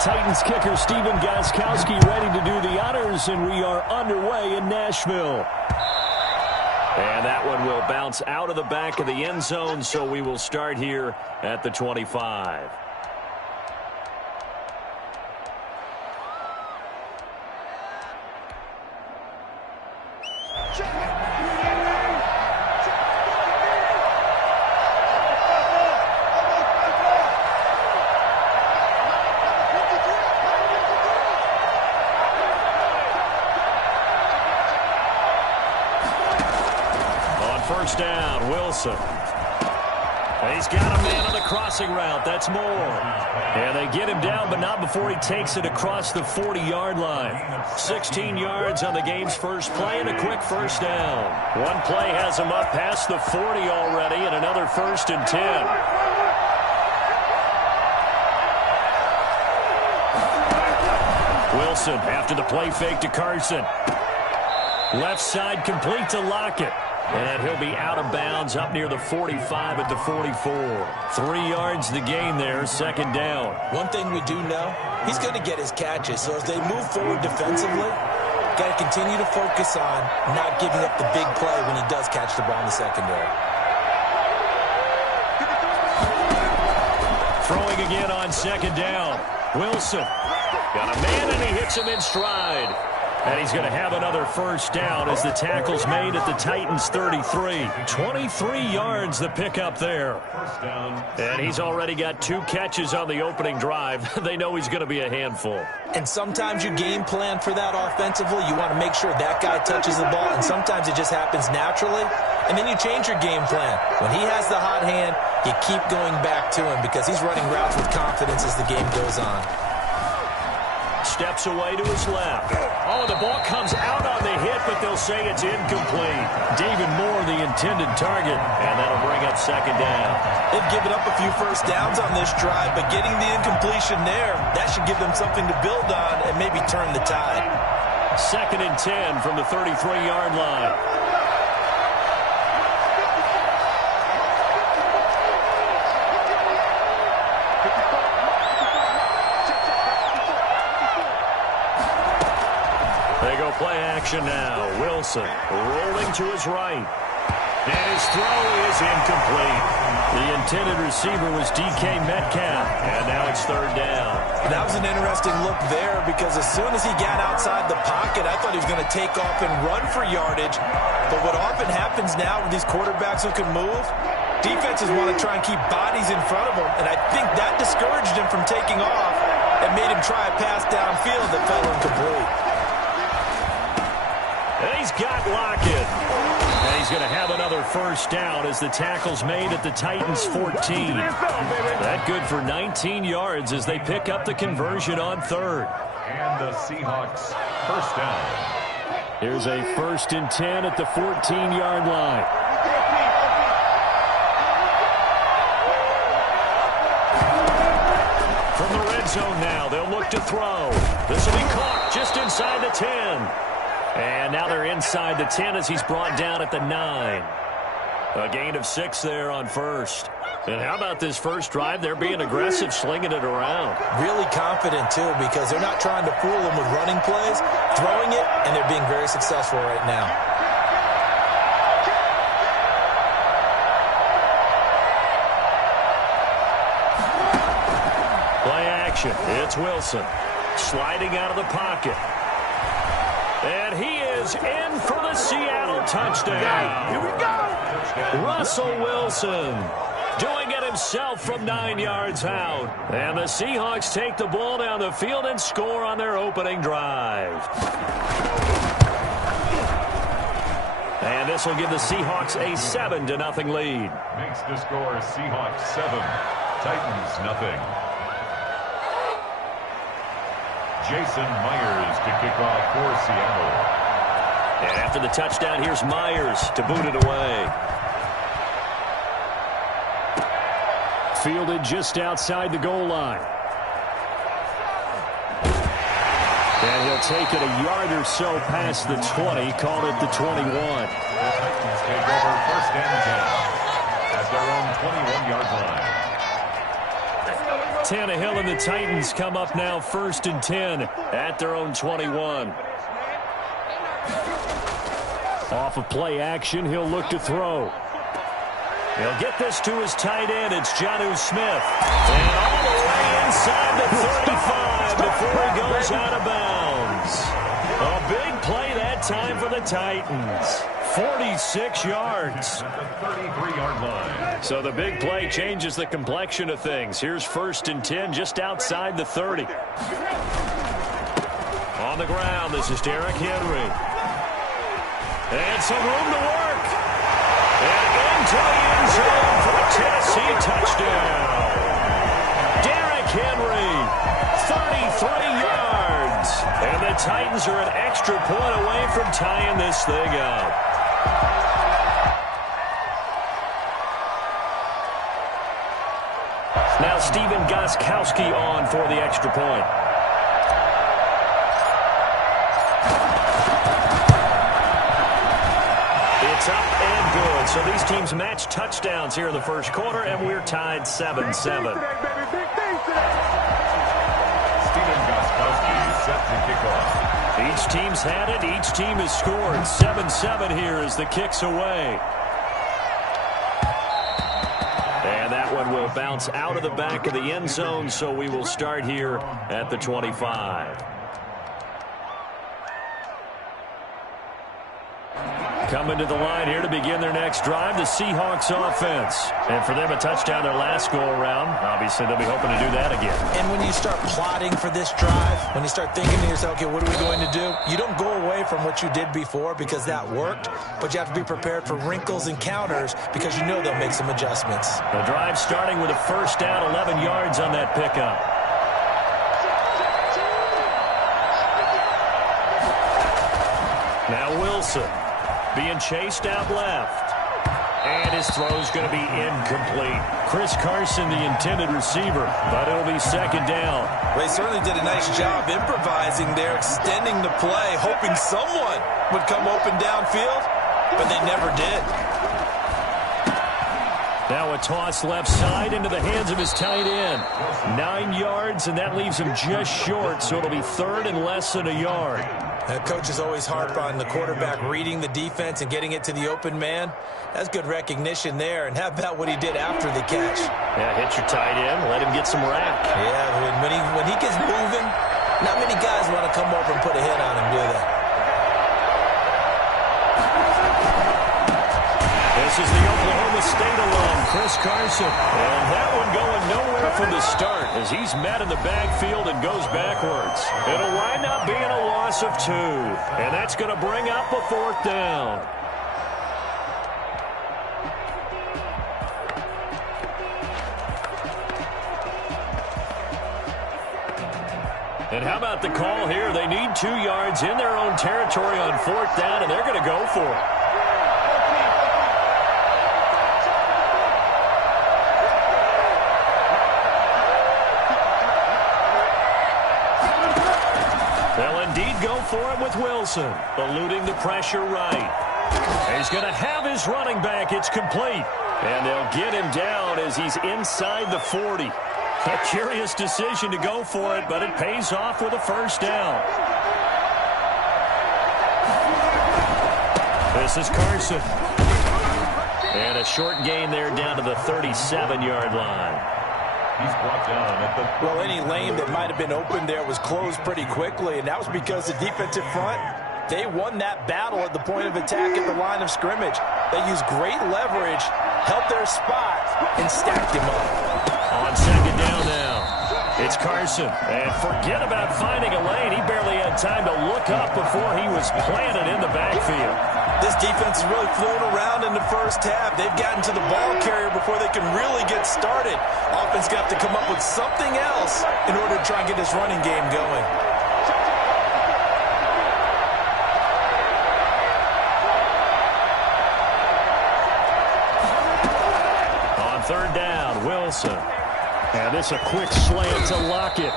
Titans kicker Stephen Gostkowski ready to do the honors, and we are underway in Nashville. And that one will bounce out of the back of the end zone, so we will start here at the 25. First down, Wilson. He's got a man on the crossing route. That's Moore. And they get him down, but not before he takes it across the 40-yard line. 16 yards on the game's first play and a quick first down. One play has him up past the 40 already, and another 1st and 10. Wilson after the play fake to Carson. Left side complete to Lockett. And he'll be out of bounds up near the 45 at the 44. 3 yards the gain there, second down. One thing we do know, he's going to get his catches. So as they move forward defensively, got to continue to focus on not giving up the big play when he does catch the ball in the secondary. Throwing again on second down. Wilson got a man, and he hits him in stride. And he's going to have another first down as the tackle's made at the Titans' 33. 23 yards the pickup there. And he's already got 2 catches on the opening drive. They know he's going to be a handful. And sometimes you game plan for that offensively. You want to make sure that guy touches the ball, and sometimes it just happens naturally. And then you change your game plan. When he has the hot hand, you keep going back to him because he's running routes with confidence as the game goes on. Steps away to his left. Oh, the ball comes out on the hit, but they'll say it's incomplete. David Moore, the intended target, and that'll bring up second down. They've given up a few first downs on this drive, but getting the incompletion there, that should give them something to build on and maybe turn the tide. 2nd and 10 from the 33-yard line. They go play action now. Wilson rolling to his right. And his throw is incomplete. The intended receiver was DK Metcalf. And now it's 3rd down. That was an interesting look there because as soon as he got outside the pocket, I thought he was going to take off and run for yardage. But what often happens now with these quarterbacks who can move, defenses want to try and keep bodies in front of them. And I think that discouraged him from taking off and made him try a pass downfield that fell incomplete. And he's got Lockett. And he's going to have another first down as the tackle's made at the Titans' 14. That good for 19 yards as they pick up the conversion on 3rd. And the Seahawks first down. Here's a 1st and 10 at the 14-yard line. From the red zone now, they'll look to throw. This will be caught just inside the 10. And now they're inside the 10 as he's brought down at the 9. A gain of 6 there on 1st. And how about this first drive? They're being aggressive, slinging it around. Really confident, too, because they're not trying to fool them with running plays, throwing it, and they're being very successful right now. Play action. It's Wilson sliding out of the pocket. And he is in for the Seattle touchdown. Here we go. Russell Wilson doing it himself from 9 yards out. And the Seahawks take the ball down the field and score on their opening drive. And this will give the Seahawks a 7-0 lead. Makes the score Seahawks 7, Titans nothing. Jason Myers to kick off for Seattle. And after the touchdown, here's Myers to boot it away. Fielded just outside the goal line. And he'll take it a yard or so past the 20, called it the 21. The Titans take over 1st and 10 at their own 21-yard line. Tannehill and the Titans come up now 1st and 10 at their own 21. Off of play action, he'll look to throw. He'll get this to his tight end. It's Jonnu Smith. And all the way inside the 35 before he goes out of bounds. A big play that time for the Titans. 46 yards. At the 33-yard line. So the big play changes the complexion of things. Here's 1st and 10 just outside the 30. On the ground, this is Derrick Henry. And some room to work. And into the end zone for a Tennessee touchdown. Derrick Henry, 33 yards. And the Titans are an extra point away from tying this thing up. Now Stephen Gostkowski on for the extra point. It's up and good. So these teams match touchdowns here in the first quarter, and we're tied 7-7. Stephen Gostkowski is set to kick off. Each team's had it. Each team has scored. 7-7 here as the kick's away. And that one will bounce out of the back of the end zone, so we will start here at the 25. Coming to the line here to begin their next drive, the Seahawks offense. And for them, a touchdown their last go-around. Obviously, they'll be hoping to do that again. And when you start plotting for this drive, when you start thinking to yourself, okay, what are we going to do? You don't go away from what you did before because that worked, but you have to be prepared for wrinkles and counters because you know they'll make some adjustments. The drive starting with a first down, 11 yards on that pickup. Now Wilson. Being chased out left. And his throw's going to be incomplete. Chris Carson, the intended receiver, but it'll be 2nd down. They certainly did a nice job improvising there, extending the play, hoping someone would come open downfield, but they never did. Now a toss left side into the hands of his tight end. 9 yards, and that leaves him just short, so it'll be 3rd and less than a yard. Coaches always harp on the quarterback reading the defense and getting it to the open man. That's good recognition there. And how about what he did after the catch? Yeah, hit your tight end, let him get some rack. Yeah, when he gets moving, not many guys want to come over and put a hit on him, do they? This is the Oklahoma State alum, Chris Carson. And that one going nowhere from the start as he's met in the backfield and goes backwards. It'll wind up being a loss of 2. And that's going to bring up a 4th down. And how about the call here? They need 2 yards in their own territory on 4th down, and they're going to go for it. They'll indeed go for it with Wilson, eluding the pressure right. He's going to have his running back. It's complete. And they'll get him down as he's inside the 40. A curious decision to go for it, but it pays off with a 1st down. This is Carson. And a short gain there down to the 37-yard line. He's brought down at the... Well, any lane that might have been open there was closed pretty quickly, and that was because the defensive front, they won that battle at the point of attack at the line of scrimmage. They used great leverage, held their spot, and stacked him up. On 2nd down now, it's Carson. And forget about finding a lane. He barely had time to look up before he was planted in the backfield. This defense is really flown around in the first half. They've gotten to the ball carrier before they can really get started. Offense got to come up with something else in order to try and get this running game going. On 3rd down, Wilson. And this a quick slant to Lockett.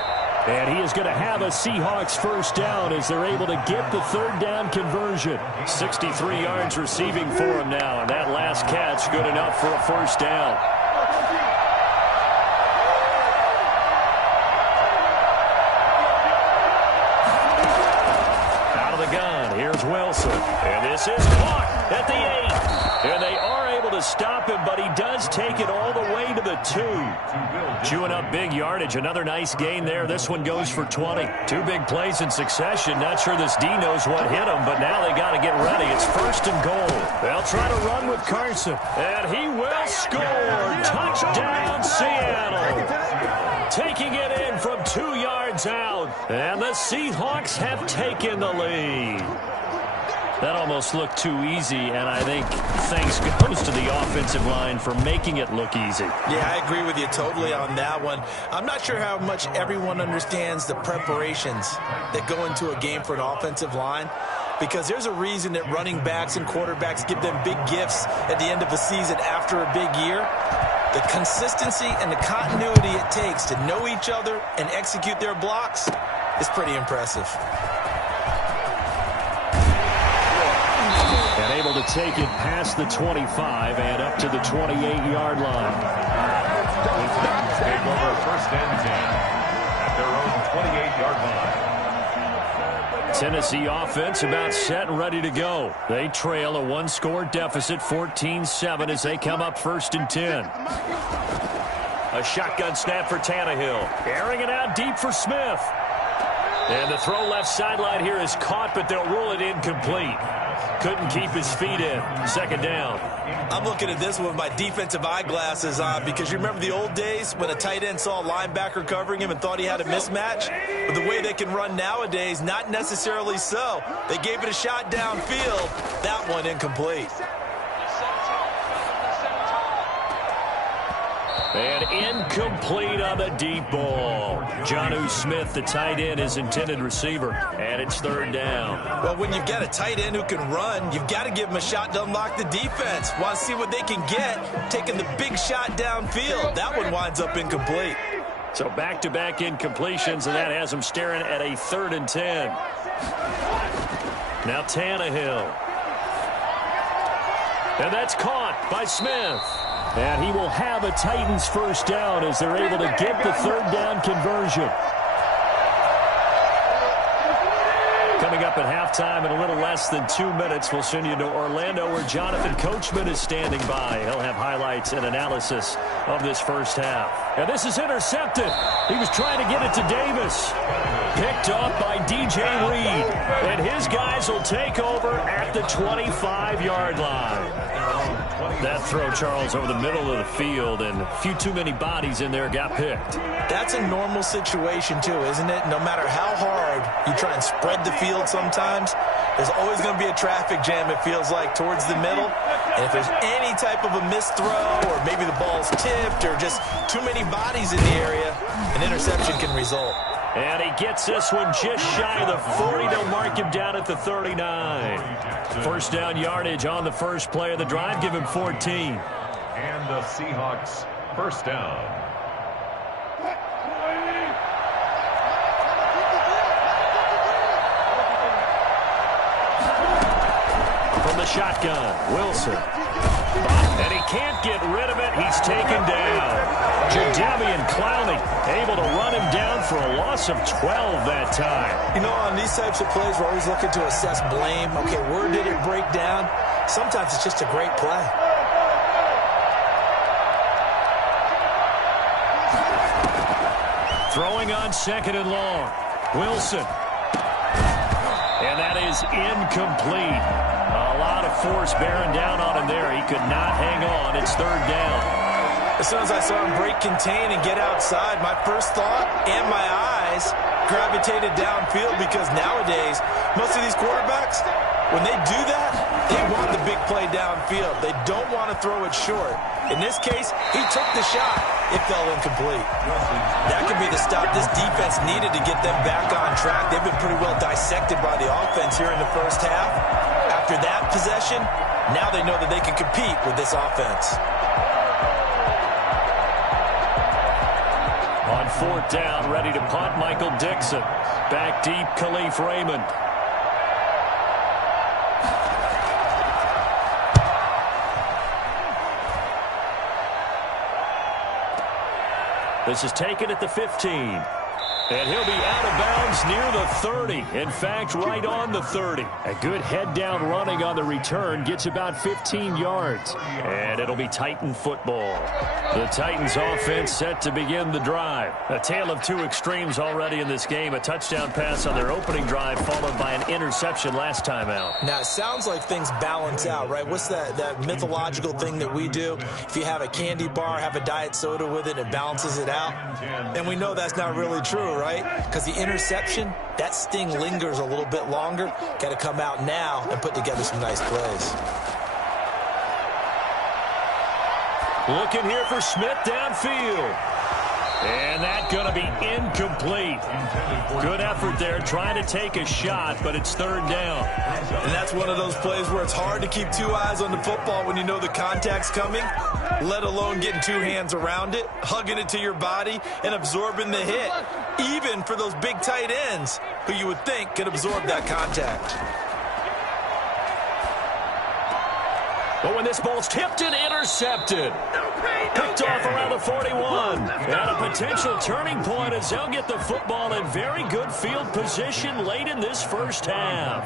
And he is going to have a Seahawks 1st down as they're able to get the 3rd down conversion. 63 yards receiving for him now. And that last catch good enough for a 1st down. is Wilson. And this is caught at the 8. And they are able to stop him, but he does take it all the way to the 2. Chewing up big yardage. Another nice gain there. This one goes for 20. 2 big plays in succession. Not sure this D knows what hit him, but now they got to get ready. It's 1st and goal. They'll try to run with Carson. And he will score. Touchdown, Seattle. Taking it in from 2 yards out. And the Seahawks have taken the lead. That almost looked too easy, and I think thanks goes to the offensive line for making it look easy. Yeah, I agree with you totally on that one. I'm not sure how much everyone understands the preparations that go into a game for an offensive line, because there's a reason that running backs and quarterbacks give them big gifts at the end of the season after a big year. The consistency and the continuity it takes to know each other and execute their blocks is pretty impressive. And able to take it past the 25 and up to the 28-yard line. The Titans take over 1st and 10 at their own 28-yard line. Tennessee offense about set and ready to go. They trail a 1-score deficit, 14-7, as they come up 1st and 10. A shotgun snap for Tannehill. Airing it out deep for Smith. And the throw left sideline here is caught, but they'll rule it incomplete. Couldn't keep his feet in. 2nd down. I'm looking at this with my defensive eyeglasses on, because you remember the old days when a tight end saw a linebacker covering him and thought he had a mismatch? But the way they can run nowadays, not necessarily so. They gave it a shot downfield. That one incomplete. And incomplete on the deep ball. Jonnu Smith, the tight end, his intended receiver. And it's 3rd down. Well, when you've got a tight end who can run, you've got to give him a shot to unlock the defense. Want to see what they can get, taking the big shot downfield. That one winds up incomplete. So back-to-back incompletions, and that has them staring at a 3rd and 10. Now Tannehill. And that's caught by Smith. And he will have a Titans 1st down as they're able to get the 3rd down conversion. Coming up at halftime in a little less than 2 minutes, we'll send you to Orlando where Jonathan Coachman is standing by. He'll have highlights and analysis of this 1st half. And this is intercepted. He was trying to get it to Davis. Picked off by DJ Reed. And his guys will take over at the 25-yard line. That throw, Charles, over the middle of the field, and a few too many bodies in there got picked. That's a normal situation, too, isn't it? No matter how hard you try and spread the field sometimes, there's always going to be a traffic jam, it feels like, towards the middle. And if there's any type of a missed throw, or maybe the ball's tipped, or just too many bodies in the area, an interception can result. And he gets this one just shy of the 40. They'll mark him down at the 39. 1st down yardage on the first play of the drive. Give him 14. And the Seahawks 1st down. From the shotgun, Wilson. And he can't get rid of it. He's taken down. Jadeveon Clowney able to run him down for a loss of 12 that time. You know, on these types of plays, we're always looking to assess blame. Okay, where did it break down? Sometimes it's just a great play. Throwing on 2nd and long. Wilson. And that is incomplete. A lot of force bearing down on him there. He could not hang on. It's 3rd down. As soon as I saw him break contain and get outside, my first thought and my eyes gravitated downfield, because nowadays, most of these quarterbacks, when they do that, they want the big play downfield. They don't want to throw it short. In this case, he took the shot. It fell incomplete. That could be the stop this defense needed to get them back on track. They've been pretty well dissected by the offense here in the 1st half. After that possession, now they know that they can compete with this offense. On 4th down, ready to punt, Michael Dixon. Back deep, Khalif Raymond. This is taken at the 15. And he'll be out of bounds near the 30. In fact, right on the 30. A good head-down running on the return gets about 15 yards. And it'll be Titan football. The Titans offense set to begin the drive. A tale of two extremes already in this game. A touchdown pass on their opening drive followed by an interception last time out. Now, it sounds like things balance out, right? What's that mythological thing that we do? If you have a candy bar, have a diet soda with it, it balances it out. And we know that's not really true, right? Because the interception, that sting lingers a little bit longer. Got to come out now and put together some nice plays. Looking here for Smith downfield. And that's going to be incomplete. Good effort there trying to take a shot, but it's third down. And that's one of those plays where it's hard to keep two eyes on the football when you know the contact's coming, let alone getting two hands around it, hugging it to your body, and absorbing the hit, even for those big tight ends who you would think could absorb that contact. But when this ball's tipped and intercepted, picked off around the 41. And a potential turning point as they'll get the football in very good field position late in this first half.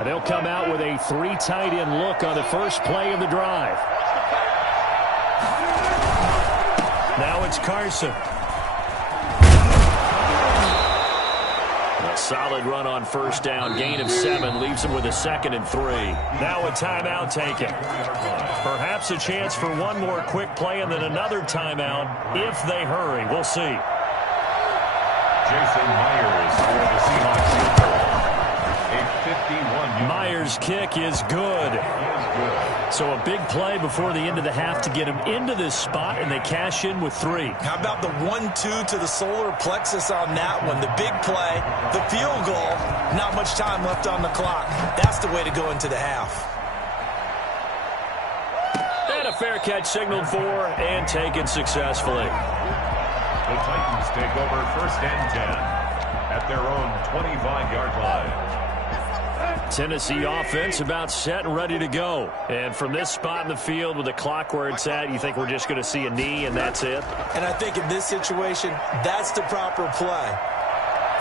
And they'll come out with a three tight end look on the first play of the drive. Now it's Carson. A solid run on first down. Gain of 7 leaves him with a 2nd and 3. Now a timeout taken. Perhaps a chance for one more quick play and then another timeout if they hurry. We'll see. Jason Myers for the Seahawks. A 51. Myers' kick is good. So a big play before the end of the half to get him into this spot, and they cash in with 3. How about the 1-2 to the solar plexus on that one? The big play, the field goal, not much time left on the clock. That's the way to go into the half. And a fair catch signaled for and taken successfully. The Titans take over 1st and 10 at their own 25-yard line. Tennessee offense about set and ready to go. And from this spot in the field with the clock where it's at, you think we're just going to see a knee and that's it? And I think in this situation, that's the proper play.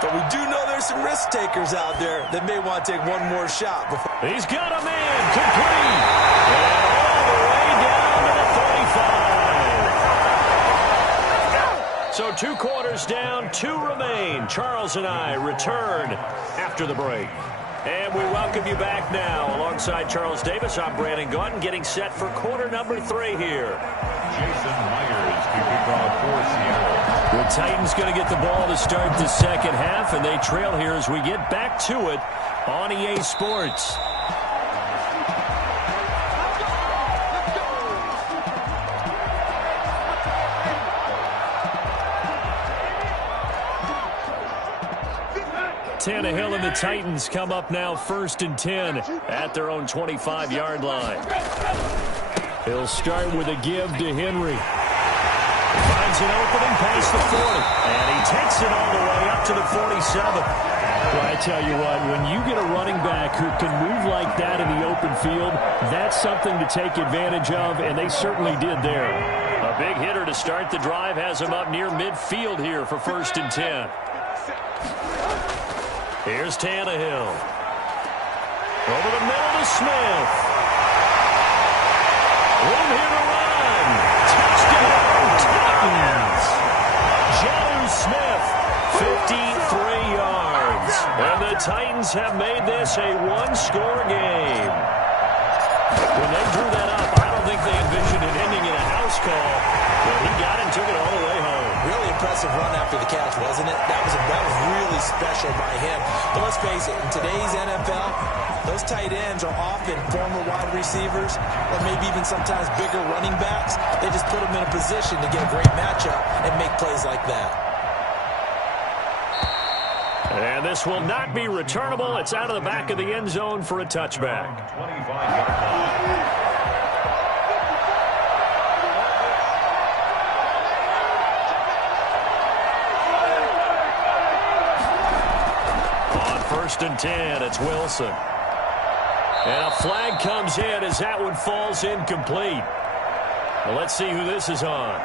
But we do know there's some risk takers out there that may want to take one more shot. He's got a man complete. And all the way down to the 45. So 2 quarters down, 2 remain. Charles and I return after the break. And we welcome you back now. Alongside Charles Davis, I'm Brandon Gaudin, getting set for quarter number 3 here. Jason Myers kicking off for Seattle. The Titans going to get the ball to start the second half, and they trail here as we get back to it on EA Sports. Tannehill and the Titans come up now 1st and 10 at their own 25-yard line. He'll start with a give to Henry. Finds an opening past the 40, and he takes it all the way up to the 47. Well, I tell you what, when you get a running back who can move like that in the open field, that's something to take advantage of, and they certainly did there. A big hitter to start the drive has him up near midfield here for 1st and 10. Here's Tannehill. Over the middle to Smith. Room here to run. Touchdown, Titans. Jonnu Smith, 53 yards. And the Titans have made this a one-score game. When they drew that up, I don't think they envisioned it ending in a house call, but he got it and took it all the way home. Really impressive run after the catch, wasn't it? That was really special by him. But let's face it, in today's NFL, those tight ends are often former wide receivers or maybe even sometimes bigger running backs. They just put them in a position to get a great matchup and make plays like that. And this will not be returnable. It's out of the back of the end zone for a touchback. 25-yard line. On 1st and 10, it's Wilson. And a flag comes in as that one falls incomplete. Well, let's see who this is on.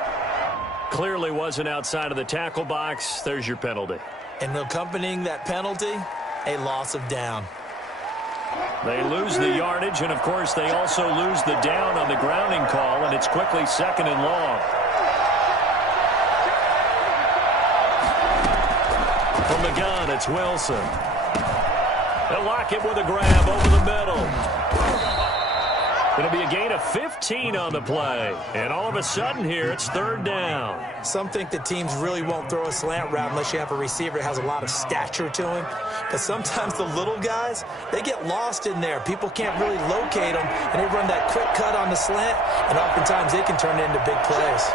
Clearly wasn't outside of the tackle box. There's your penalty. And accompanying that penalty, a loss of down. They lose the yardage, and, of course, they also lose the down on the grounding call, and it's quickly 2nd and long. From the gun, it's Wilson. They'll lock it with a grab over the middle. Going to be a gain of 15 on the play. And all of a sudden here, it's 3rd down. Some think that teams really won't throw a slant route unless you have a receiver that has a lot of stature to him. But sometimes the little guys, they get lost in there. People can't really locate them, and they run that quick cut on the slant, and oftentimes they can turn it into big plays.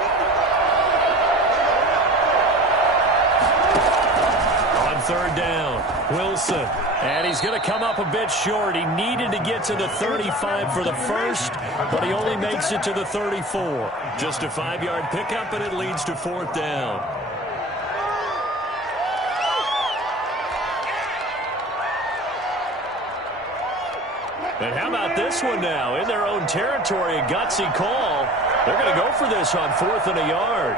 On 3rd down, Wilson. And he's going to come up a bit short. He needed to get to the 35 for the first, but he only makes it to the 34. Just a 5-yard pickup, and it leads to 4th down. And how about this one now? In their own territory, a gutsy call. They're going to go for this on 4th and a yard.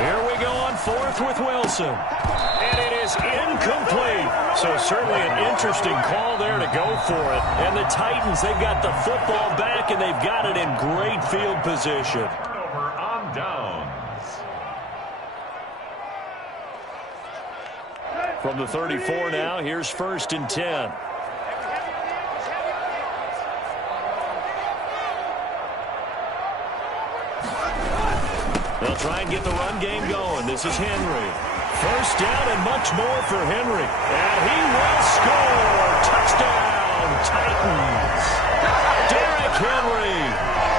Here we go on 4th with Wilson. And it is incomplete. So certainly an interesting call there to go for it. And the Titans, they've got the football back, and they've got it in great field position. Turnover on downs. From the 34 now, here's 1st and 10. They'll try and get the run game going. This is Henry. 1st down and much more for Henry. And he will score. Touchdown, Titans. Derrick Henry,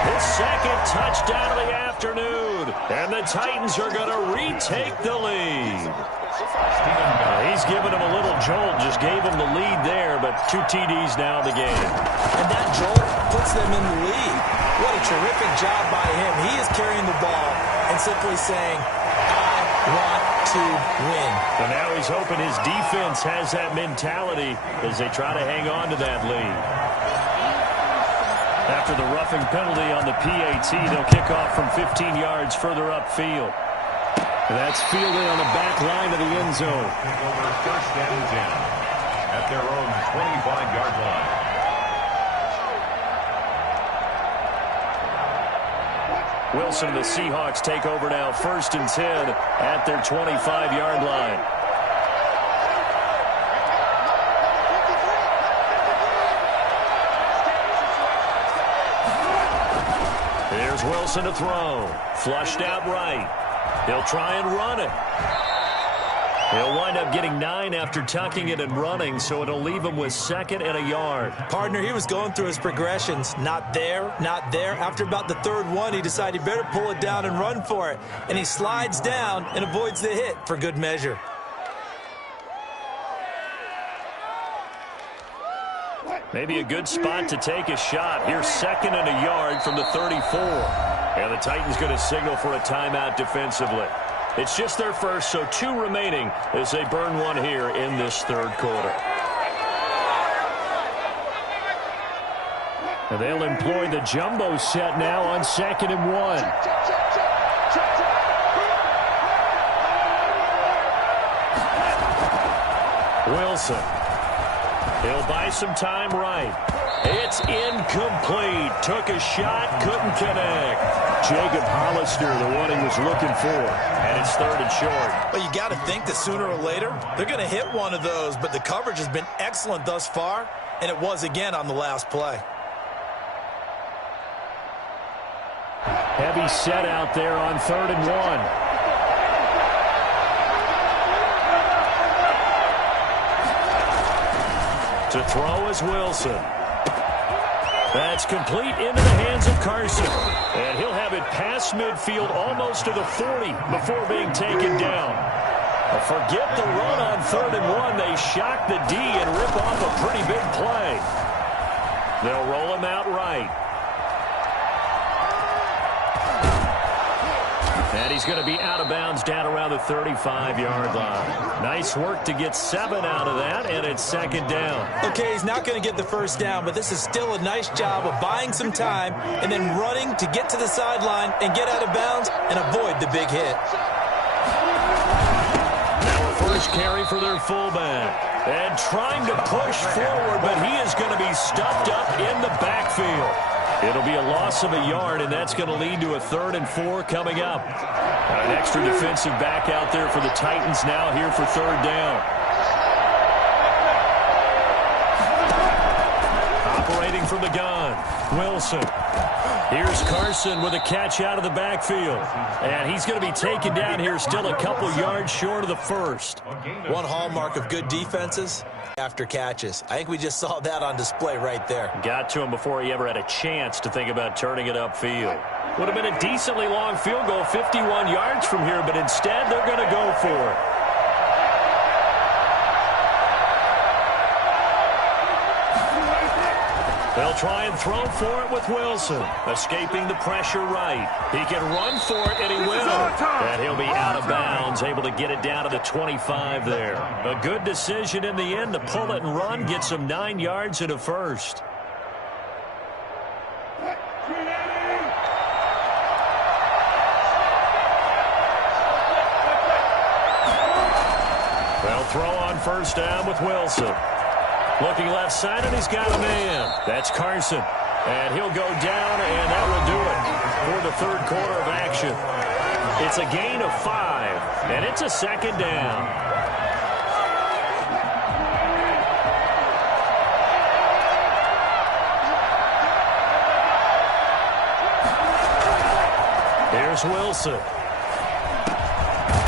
his 2nd touchdown of the afternoon. And the Titans are going to retake the lead. He's given him a little jolt, just gave him the lead there, but 2 TDs now in the game. And that jolt puts them in the lead. What a terrific job by him. He is carrying the ball and simply saying, I want to win. And now he's hoping his defense has that mentality as they try to hang on to that lead. After the roughing penalty on the PAT, they'll kick off from 15 yards further upfield. And that's fielded on the back line of the end zone. Over 1st and 10 at their own 25-yard line. Wilson and the Seahawks take over now, 1st and 10 at their 25-yard line. Here's Wilson to throw. Flushed out right. He'll try and run it. He'll wind up getting 9 after tucking it and running, so it'll leave him with 2nd and a yard. Partner, he was going through his progressions. Not there, not there. After about the 3rd one, he decided he better pull it down and run for it. And he slides down and avoids the hit for good measure. Maybe a good spot to take a shot. Here's 2nd and a yard from the 34. And the Titans going to signal for a timeout defensively. It's just their first, so 2 remaining as they burn one here in this 3rd quarter. And they'll employ the jumbo set now on 2nd and 1. Wilson. He'll buy some time right. It's incomplete. Took a shot, couldn't connect. Jacob Hollister, the one he was looking for. And it's 3rd and short. Well, you got to think that sooner or later, they're going to hit one of those. But the coverage has been excellent thus far, and it was again on the last play. Heavy set out there on 3rd and 1. To throw is Wilson. That's complete into the hands of Carson. And he'll have it past midfield almost to the 40 before being taken down. Forget the run on 3rd and 1. They shock the D and rip off a pretty big play. They'll roll him out right. And he's going to be out of bounds down around the 35-yard line. Nice work to get 7 out of that, and it's second down. Okay, he's not going to get the first down, but this is still a nice job of buying some time and then running to get to the sideline and get out of bounds and avoid the big hit. Now a first carry for their fullback. And trying to push forward, but he is going to be stuffed up in the backfield. It'll be a loss of a yard, and that's going to lead to a 3rd and 4 coming up. An extra defensive back out there for the Titans now here for 3rd down. Operating from the gun, Wilson. Here's Carson with a catch out of the backfield. And he's going to be taken down here still a couple yards short of the first. One hallmark of good defenses, after catches. I think we just saw that on display right there. Got to him before he ever had a chance to think about turning it upfield. Would have been a decently long field goal, 51 yards from here, but instead they're going to go for it. They'll try and throw for it with Wilson. Escaping the pressure right. He can run for it, and he will. And he'll be out of bounds, able to get it down to the 25 there. A good decision in the end to pull it and run, gets him 9 yards and a first. They'll throw on first down with Wilson. Looking left side, and he's got a man. That's Carson. And he'll go down, and that will do it for the 3rd quarter of action. It's a gain of 5, and it's a second down. Here's Wilson.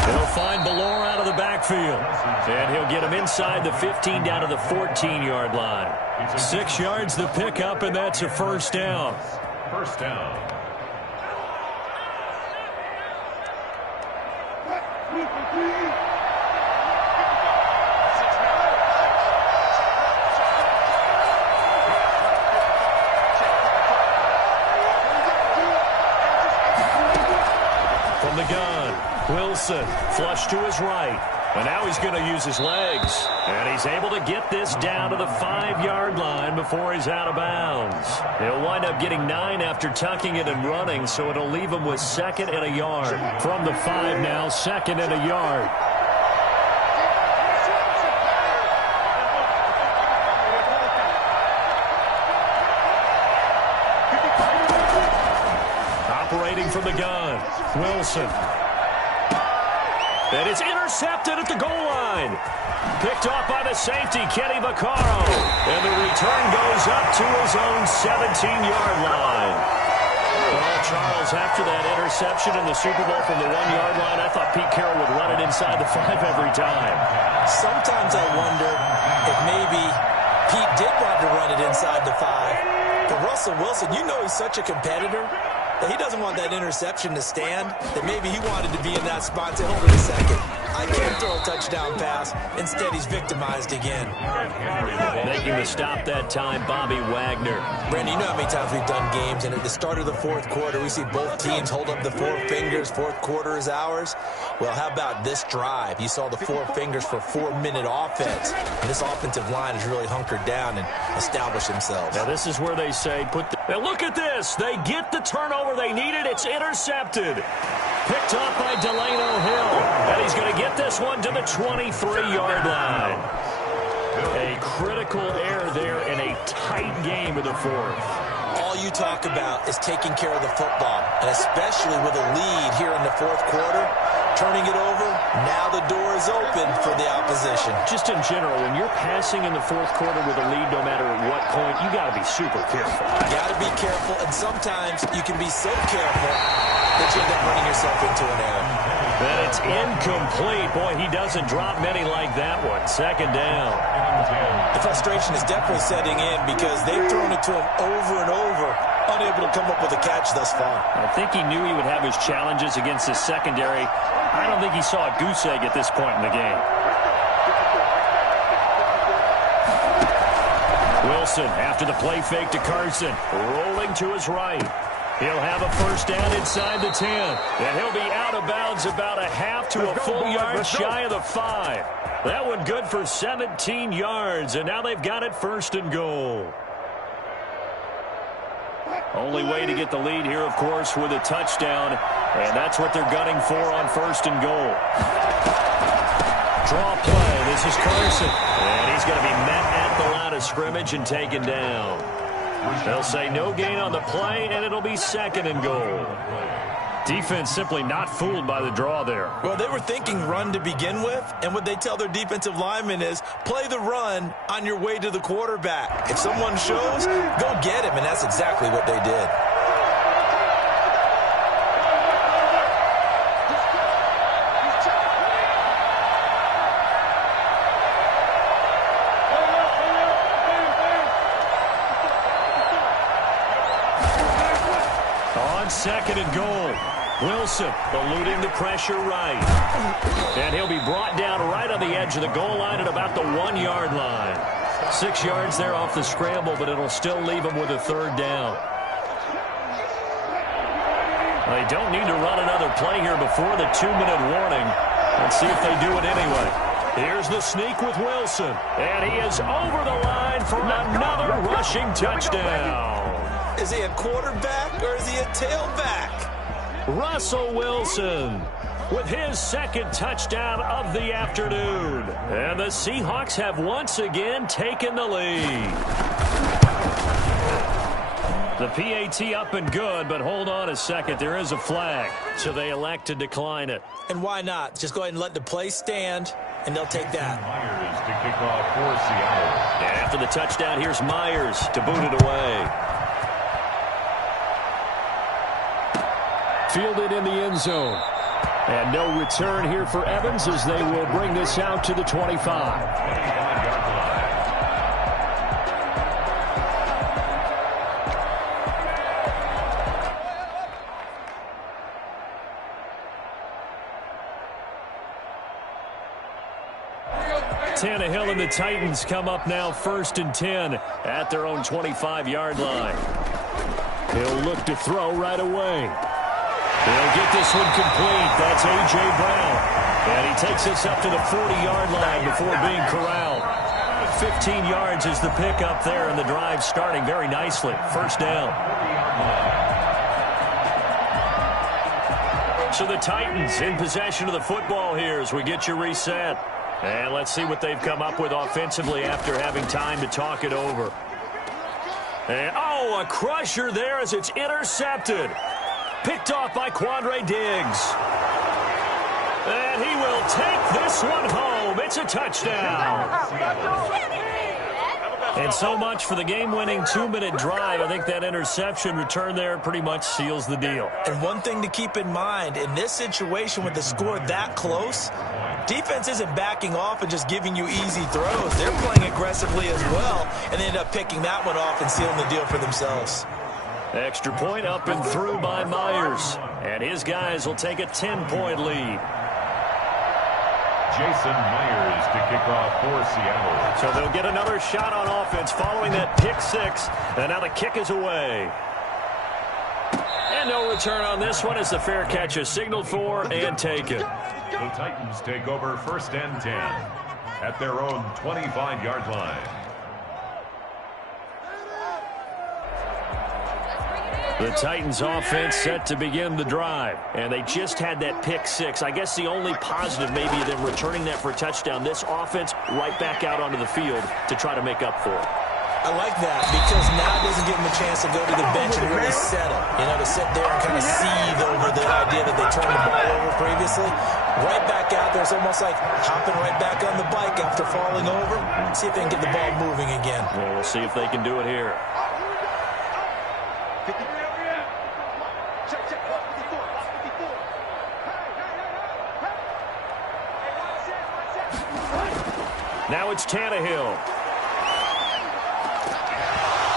He'll find Ballore out of the backfield. And he'll get him inside the 15 down to the 14-yard line. 6 yards the pickup, and that's a first down. First down. From the gun, Wilson flush to his right. And now he's going to use his legs. And he's able to get this down to the 5-yard line before he's out of bounds. He'll wind up getting 9 after tucking it and running, so it'll leave him with 2nd and a yard. From the 5 now, 2nd and a yard. Operating from the gun, Wilson. And it's intercepted at the goal line. Picked off by the safety, Kenny Vaccaro. And the return goes up to his own 17-yard line. Well, Charles, after that interception in the Super Bowl from the 1-yard line, I thought Pete Carroll would run it inside the 5 every time. Sometimes I wonder if maybe Pete did want to run it inside the 5. But Russell Wilson, you know he's such a competitor that he doesn't want that interception to stand, that maybe he wanted to be in that spot and say, hold it a second. I can't throw a touchdown pass. Instead, he's victimized again. Making the stop that time, Bobby Wagner. Brandon, you know how many times we've done games, and at the start of the 4th quarter, we see both teams hold up the 4 fingers, 4th quarter is ours. Well, how about this drive? You saw the 4 fingers for 4-minute offense. And this offensive line has really hunkered down and established themselves. Now, this is where they say, now look at this. They get the turnover they needed. It's intercepted. Picked off by Delano Hill. And he's going to get this one to the 23-yard line. A critical error there in a tight game in the 4th. All you talk about is taking care of the football, and especially with a lead here in the 4th quarter, turning it over, now the door is open for the opposition. Just in general, when you're passing in the 4th quarter with a lead, no matter at what point, you got to be super careful. You got to be careful, and sometimes you can be so careful that you end up running yourself into an error. And it's incomplete. Boy, he doesn't drop many like that one. 2nd down. The frustration is definitely setting in because they've thrown it to him over and over, unable to come up with a catch thus far. I think he knew he would have his challenges against his secondary. I don't think he saw a goose egg at this point in the game. Wilson, after the play fake to Carson, rolling to his right. He'll have a first down inside the 10. And he'll be out of bounds about a half to a full yard shy of the 5. That one good for 17 yards, and now they've got it first and goal. Only way to get the lead here, of course, with a touchdown, and that's what they're gunning for on first and goal. Draw play. This is Carson, and he's going to be met at the line of scrimmage and taken down. They'll say no gain on the play, and it'll be second and goal. Defense simply not fooled by the draw there. Well, they were thinking run to begin with, and what they tell their defensive linemen is play the run on your way to the quarterback. If someone shows, go get him, and that's exactly what they did. On second and goal, Wilson eluding the pressure right. And he'll be brought down right on the edge of the goal line at about the 1 yard line. 6 yards there off the scramble, but it'll still leave him with a third down. They don't need to run another play here before the 2-minute warning. Let's see if they do it anyway. Here's the sneak with Wilson. And he is over the line for another rushing touchdown. Is he a quarterback or is he a tailback? Russell Wilson with his second touchdown of the afternoon. And the Seahawks have once again taken the lead. The PAT up and good, but hold on a second. There is a flag, so they elect to decline it. And why not? Just go ahead and let the play stand, and they'll take that. Myers to kick off for Seattle. And after the touchdown, here's Myers to boot it away. Fielded in the end zone. And no return here for Evans as they will bring this out to the 25. 25-yard line. Tannehill and the Titans come up now first and 10 at their own 25-yard line. He'll look to throw right away. He'll get this one complete. That's A.J. Brown. And he takes this up to the 40-yard line before being corralled. 15 yards is the pickup there, and the drive starting very nicely. First down. So the Titans in possession of the football here as we get you reset. And let's see what they've come up with offensively after having time to talk it over. And, oh, a crusher there as it's intercepted. Picked off by Quandre Diggs. And he will take this one home. It's a touchdown. And so much for the game-winning 2-minute drive. I think that interception return there pretty much seals the deal. And one thing to keep in mind, in this situation with the score that close, defense isn't backing off and just giving you easy throws. They're playing aggressively as well, and they end up picking that one off and sealing the deal for themselves. Extra point up and through by Myers. And his guys will take a 10-point lead. Jason Myers to kick off for Seattle. So they'll get another shot on offense following that pick six. And now the kick is away. And no return on this one as the fair catch is signaled for and taken. The Titans take over first and 10 at their own 25-yard line. The Titans offense set to begin the drive. And they just had that pick six. I guess the only positive maybe them returning that for a touchdown. This offense right back out onto the field to try to make up for it. I like that because now it doesn't give them a chance to go to the bench and really settle. You know, to sit there and kind of seethe over the idea that they turned the ball over previously. Right back out there. It's almost like hopping right back on the bike after falling over. See if they can get the ball moving again. Well, we'll see if they can do it here. Now it's Tannehill.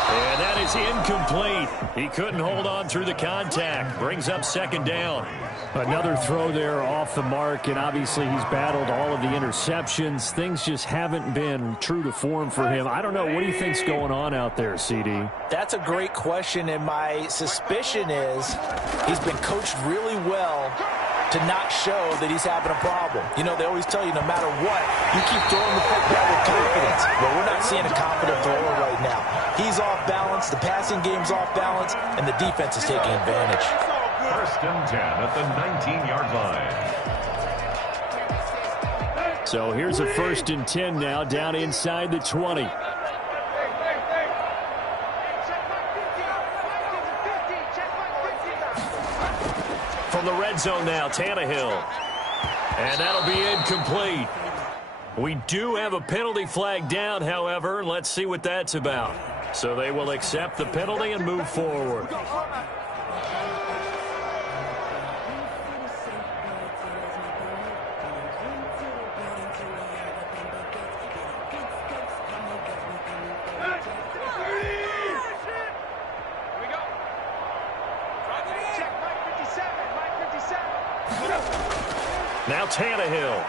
And that is incomplete. He couldn't hold on through the contact. Brings up second down. Another throw there off the mark, and obviously he's battled all of the interceptions. Things just haven't been true to form for him. I don't know. What do you think's going on out there, CD? That's a great question, and my suspicion is he's been coached really well to not show that he's having a problem. You know, they always tell you no matter what, you keep throwing the football with confidence. Well, we're not seeing a confident thrower right now. He's off balance, the passing game's off balance, and the defense is taking advantage. First and 10 at the 19-yard line. So here's a first and 10 now, down inside the 20. From the red zone now, Tannehill. And that'll be incomplete. We do have a penalty flag down, however. Let's see what that's about. So they will accept the penalty and move forward. Now Tannehill.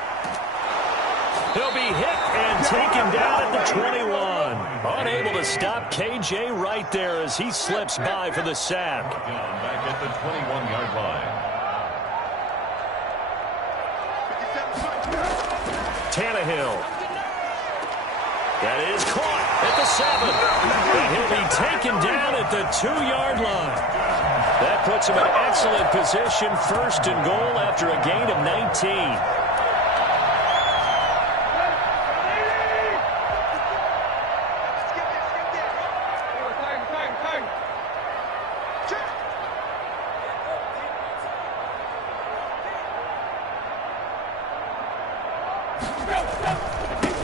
He'll be hit and taken down at the 21. Unable to stop KJ right there as he slips by for the sack. Back at the 21-yard line. Tannehill. That is caught at the 7. And he'll be taken down at the 2-yard line. That puts him in excellent position, first and goal after a gain of 19.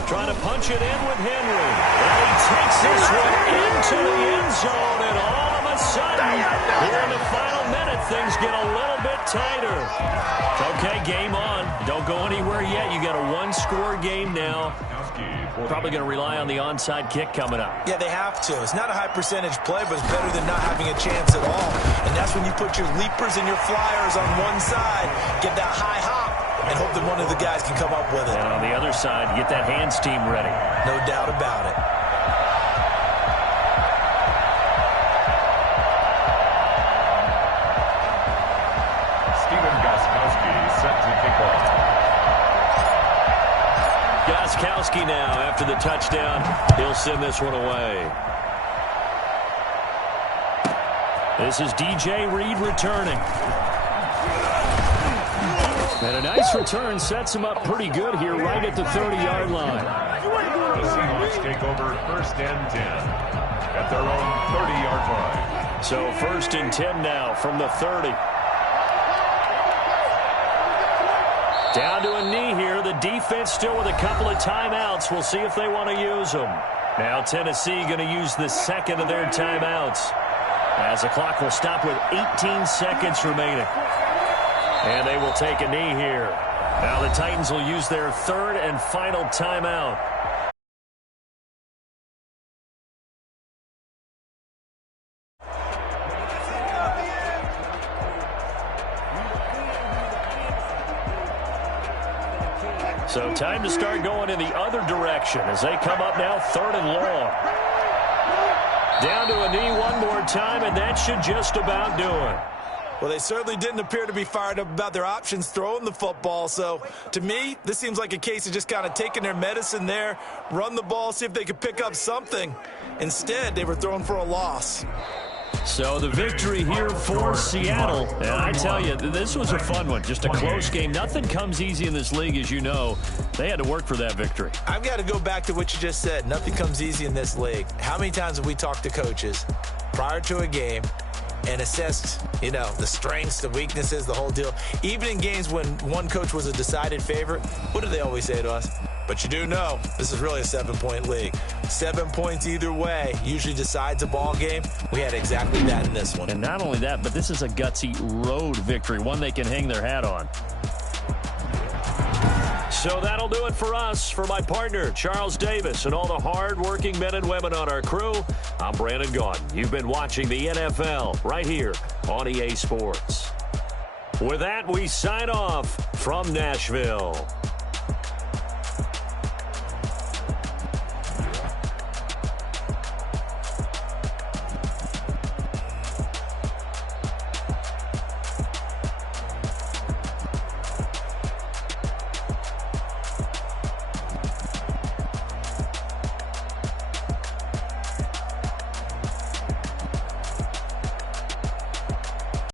Trying to punch it in with Henry. And he takes this one into the end zone, and all of a sudden, here in the final minute, things get a little bit tighter. Okay, game on. Don't go anywhere yet. You got a one-score game now. Probably going to rely on the onside kick coming up. Yeah, they have to. It's not a high-percentage play, but it's better than not having a chance at all. And that's when you put your leapers and your flyers on one side, get that high hop, and hope that one of the guys can come up with it. And on the other side, get that hands team ready. No doubt about it. Stephen Gostkowski set to kick off. Gostkowski now, after the touchdown, he'll send this one away. This is DJ Reed returning. And a nice return sets him up pretty good here right at the 30-yard line. The Seahawks take over first and 10 at their own 30-yard line. So first and 10 now from the 30. Down to a knee here. The defense still with a couple of timeouts. We'll see if they want to use them. Now Tennessee going to use the second of their timeouts, as the clock will stop with 18 seconds remaining. And they will take a knee here. Now the Titans will use their third and final timeout. So time to start going in the other direction as they come up now third and long. Down to a knee one more time, and that should just about do it. Well, they certainly didn't appear to be fired up about their options throwing the football. So, to me, this seems like a case of just kind of taking their medicine there, run the ball, see if they could pick up something. Instead, they were throwing for a loss. So the victory here for Seattle. And I tell you, this was a fun one. Just a close game. Nothing comes easy in this league, as you know. They had to work for that victory. I've got to go back to what you just said. Nothing comes easy in this league. How many times have we talked to coaches prior to a game and assessed, you know, the strengths, the weaknesses, the whole deal? Even in games when one coach was a decided favorite, what do they always say to us? But you do know this is really a 7-point league. 7 points either way usually decides a ball game. We had exactly that in this one. And not only that, but this is a gutsy road victory, one they can hang their hat on. So that'll do it for us. For my partner, Charles Davis, and all the hard-working men and women on our crew, I'm Brandon Gaudin. You've been watching the NFL right here on EA Sports. With that, we sign off from Nashville.